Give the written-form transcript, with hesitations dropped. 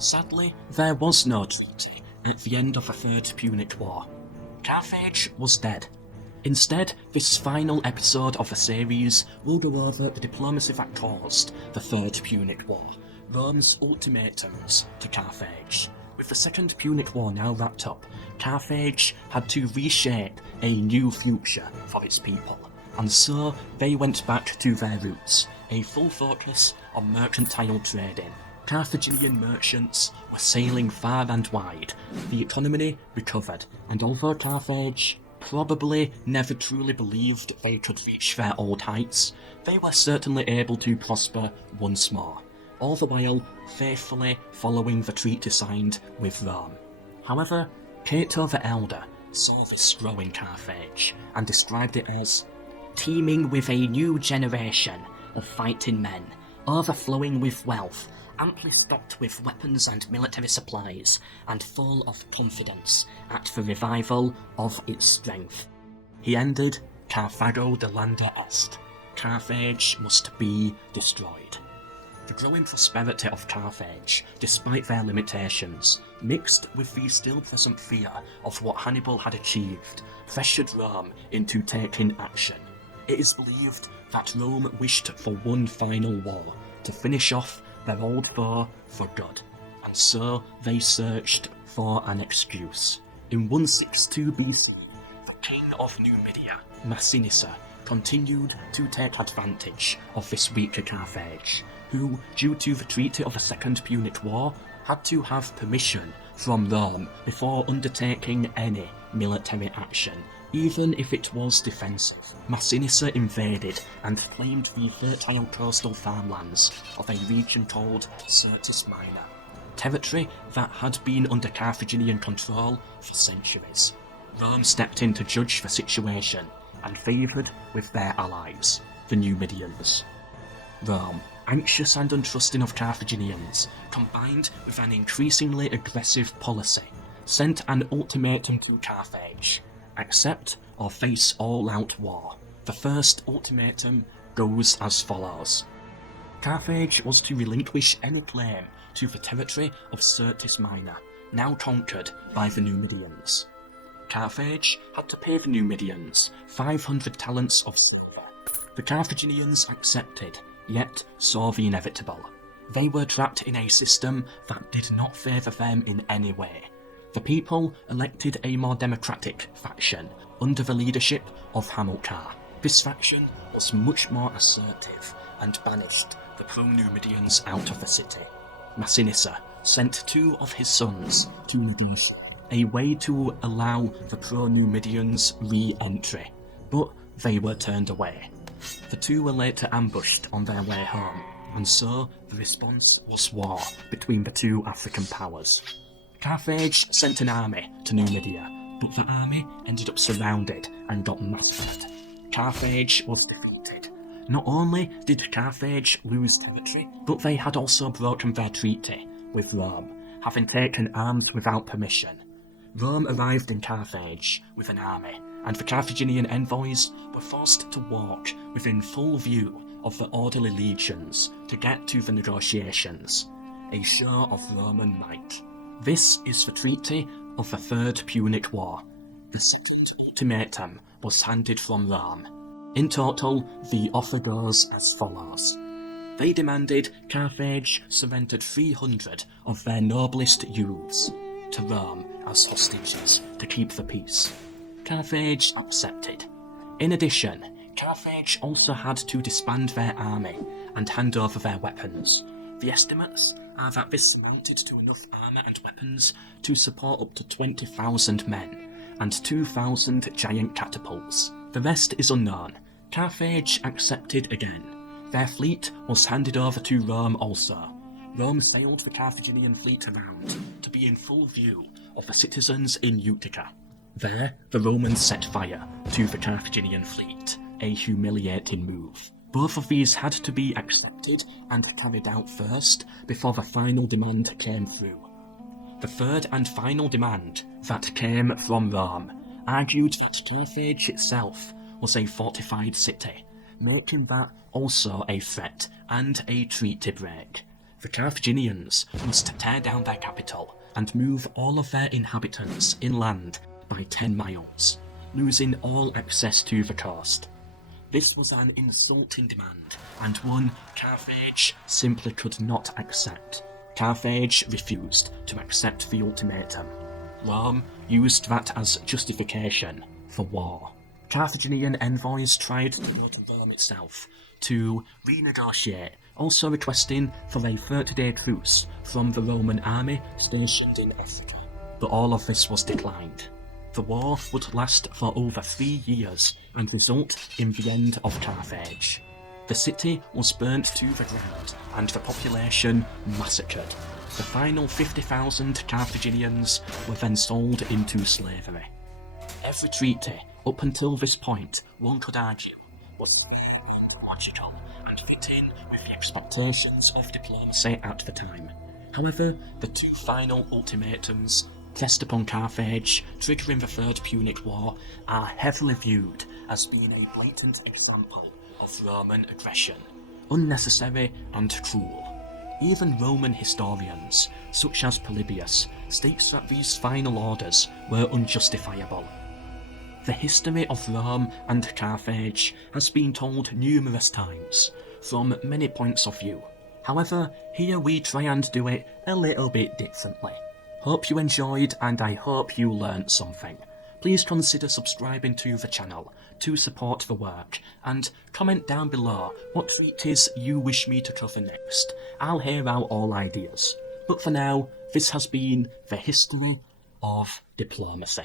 Sadly, there was no treaty at the end of the Third Punic War. Carthage was dead. Instead, this final episode of the series will go over the diplomacy that caused the Third Punic War, Rome's ultimatums to Carthage. With the Second Punic War now wrapped up, Carthage had to reshape a new future for its people, and so they went back to their roots, a full focus on mercantile trading. Carthaginian merchants were sailing far and wide, the economy recovered, and although Carthage probably never truly believed they could reach their old heights, they were certainly able to prosper once more, all the while faithfully following the treaty signed with Rome. However, Cato the Elder saw this growing Carthage and described it as teeming with a new generation of fighting men, overflowing with wealth, amply stocked with weapons and military supplies, and full of confidence at the revival of its strength. He ended, Carthago delenda est. Carthage must be destroyed. The growing prosperity of Carthage, despite their limitations, mixed with the still present fear of what Hannibal had achieved, pressured Rome into taking action. It is believed that Rome wished for one final war, to finish off their old foe for good, and so they searched for an excuse. In 162 BC, the king of Numidia, Massinissa, continued to take advantage of this weaker Carthage, who, due to the Treaty of the Second Punic War, had to have permission from Rome before undertaking any military action, even if it was defensive. Massinissa invaded and claimed the fertile coastal farmlands of a region called Syrtis Minor, territory that had been under Carthaginian control for centuries. Rome stepped in to judge the situation and favoured with their allies, the Numidians. Rome, anxious and untrusting of Carthaginians, combined with an increasingly aggressive policy, sent an ultimatum to Carthage: accept or face all-out war. The first ultimatum goes as follows. Carthage was to relinquish any claim to the territory of Syrtis Minor, now conquered by the Numidians. Carthage had to pay the Numidians 500 talents of silver. The Carthaginians accepted, yet saw the inevitable. They were trapped in a system that did not favour them in any way. The people elected a more democratic faction under the leadership of Hamilcar. This faction was much more assertive and banished the pro-Numidians out of the city. Massinissa sent 2 of his sons to Medusa, a way to allow the pro-Numidians re-entry, but they were turned away. The 2 were later ambushed on their way home, and so the response was war between the 2 African powers. Carthage sent an army to Numidia, but the army ended up surrounded and got massacred. Carthage was defeated. Not only did Carthage lose territory, but they had also broken their treaty with Rome, having taken arms without permission. Rome arrived in Carthage with an army, and the Carthaginian envoys were forced to walk within full view of the orderly legions to get to the negotiations, a show of Roman might. This is the Treaty of the Third Punic War. The second ultimatum was handed from Rome. In total, the offer goes as follows. They demanded Carthage surrendered 300 of their noblest youths to Rome as hostages to keep the peace. Carthage accepted. In addition, Carthage also had to disband their army and hand over their weapons. The estimates are that this amounted to enough armour and weapons to support up to 20,000 men and 2,000 giant catapults. The rest is unknown. Carthage accepted again. Their fleet was handed over to Rome also. Rome sailed the Carthaginian fleet around to be in full view of the citizens in Utica. There, the Romans set fire to the Carthaginian fleet, a humiliating move. Both of these had to be accepted and carried out first before the final demand came through. The third and final demand that came from Rome argued that Carthage itself was a fortified city, making that also a threat and a treaty break. The Carthaginians must tear down their capital and move all of their inhabitants inland by 10 miles, losing all access to the coast. This was an insulting demand, and one Carthage simply could not accept. Carthage refused to accept the ultimatum. Rome used that as justification for war. Carthaginian envoys tried to go to Rome itself to renegotiate, also requesting for a 30-day truce from the Roman army stationed in Africa. But all of this was declined. The war would last for over 3 years and result in the end of Carthage. The city was burnt to the ground and the population massacred. The final 50,000 Carthaginians were then sold into slavery. Every treaty up until this point, one could argue, was fair and logical and fit in with the expectations of diplomacy at the time. However, the 2 final ultimatums pressed upon Carthage, triggering the Third Punic War, are heavily viewed as being a blatant example of Roman aggression, unnecessary and cruel. Even Roman historians, such as Polybius, states that these final orders were unjustifiable. The history of Rome and Carthage has been told numerous times, from many points of view. However, here we try and do it a little bit differently. Hope you enjoyed, and I hope you learnt something. Please consider subscribing to the channel to support the work, and comment down below what treaties you wish me to cover next. I'll hear out all ideas. But for now, this has been the history of diplomacy.